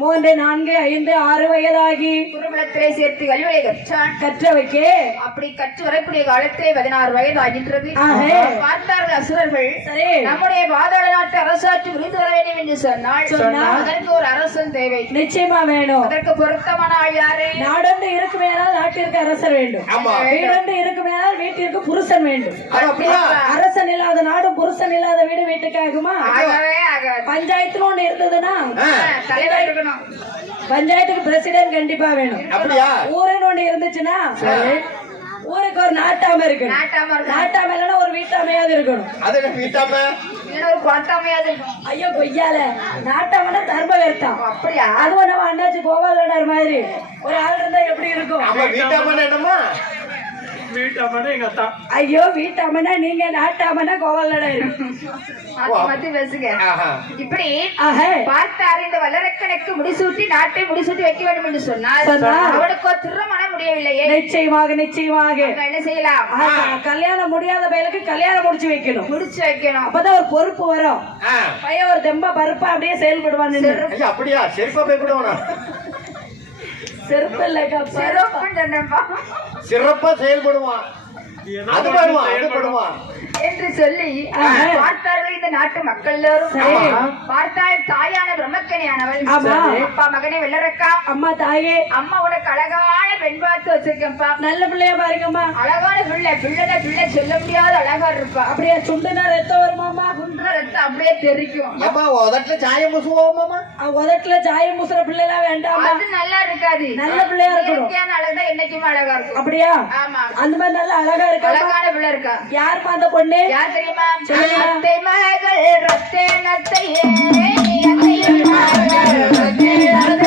மூன்று நான்கு ஐந்து ஆறு வயதாகி குருகுலத்திலே சேர்த்து கல்வியை கற்றான். கற்றவைக்கு அப்படி கற்று வரக்கூடிய காலத்திலே 16 வயதாகின்றது. பார்த்தார்கள் அசுரர்கள், நம்முடைய பாதாள நாட்டு அரசாட்சி புரிந்து வர வேண்டும் என்று சொன்னால் அதற்கு ஒரு அரசன் தேவை. நிச்சயமா வேணும். அதற்கு பொருத்தமான ஆள் யாரு? நாடொன்று இருக்குமேனால் நாட்டிற்கு அரசர் வேண்டும், வீடொன்று இருக்குமேனால் வீட்டிற்கு புருஷன் வேண்டும். அரசன் இல்லாத நாடு புருஷன் இல்லாத வீடு வீட்டுக்கு ஆகுமா? பஞ்சாயத்துல ஒண்ணு இருந்ததுன்னா தலைவர் இருக்கணும். பஞ்சாயத்துக்கு பிரசிடென்ட் கண்டிப்பா வேணும். ஊருன்னு ஒண்ணு இருந்துச்சுன்னா ஊருக்கு ஒரு நாட்டாம இருக்கு. நாட்டாம இல்லைன்னா ஒரு வீட்டாமையாவது இருக்கணும். ஒரு குளத்தாமையாவது இருக்கணும். ஐயோ கொய்யால நாட்டாமனா தர்ம வேர்த்தான். அப்படியா? அதுவும் நம்ம அண்ணாச்சி கோபாலனார் மாதிரி ஒரு ஆள் இருந்தா எப்படி இருக்கும்? ஐயோ வீட்டாமனா நீங்க நாட்டாமனா கோவாலடா மத்தி பேசுங்க. இப்படி பார்த்தாரு இந்த வல்லரக்கனுக்கு முடிசூட்டி நாட்டை முடிசூட்டி வைக்க வேண்டும் என்று சொன்னால் அவனுக்கு திருமணம் முடியவில்லையே. நிச்சயமாக நிச்சயமாக என்ன செய்யலாம்? கல்யாணம் முடியாத பையனுக்கு கல்யாணம் முடிச்சு வைக்கணும். அப்பதான் ஒரு பொறுப்பு வரும். பையன் ஒரு தெம்பா பருப்பா அப்படியே செயல்படுவான். அப்படியா? செருப்பா பயப்படுவானா? செருப்பு இல்லக்கா, சிறப்பா செயல்படுவான் என்று சொல்லி பார்த்தார்கள் இந்த நாட்டு மக்கள் எல்லாரும். பார்த்தால் தாயான பிரம்மக்கனியானவள் அப்பா மகனே வெள்ளரக்கா, அம்மா தாயே, அம்மா உனக்கு அழகான பெண் பார்த்து வச்சிருக்கேன்ப்பா. நல்ல பிள்ளையா பாருங்கம்மா. அழகான பிள்ளை, பிள்ளை சொல்ல முடியாத அழகா இருப்பா. அப்படியே சுண்டுனா ரத்தம் வருமாமா? சுண்டுற ரத்தம் அப்படியே தெரிக்கும். உதட்டுல சாயம் பூசுவோமாமா? உதட்டுல சாயம் பூசுற பிள்ளை எல்லாம் வேண்டாம், அது நல்லா இருக்காது. நல்ல பிள்ளையா இருக்கணும். அழகுதான் என்னைக்குமே அழகா இருக்கும். அப்படியா? ஆமா, அந்த மாதிரி நல்ல அழகா இருக்கா? அழகான பிள்ளை இருக்கா. யாருமா அந்த பொண்ணு? யார் தெரியுமா? அத்தை மகள் ரத்தே நத்தையே, அத்தை மகள் ரத்தே நத்தையே.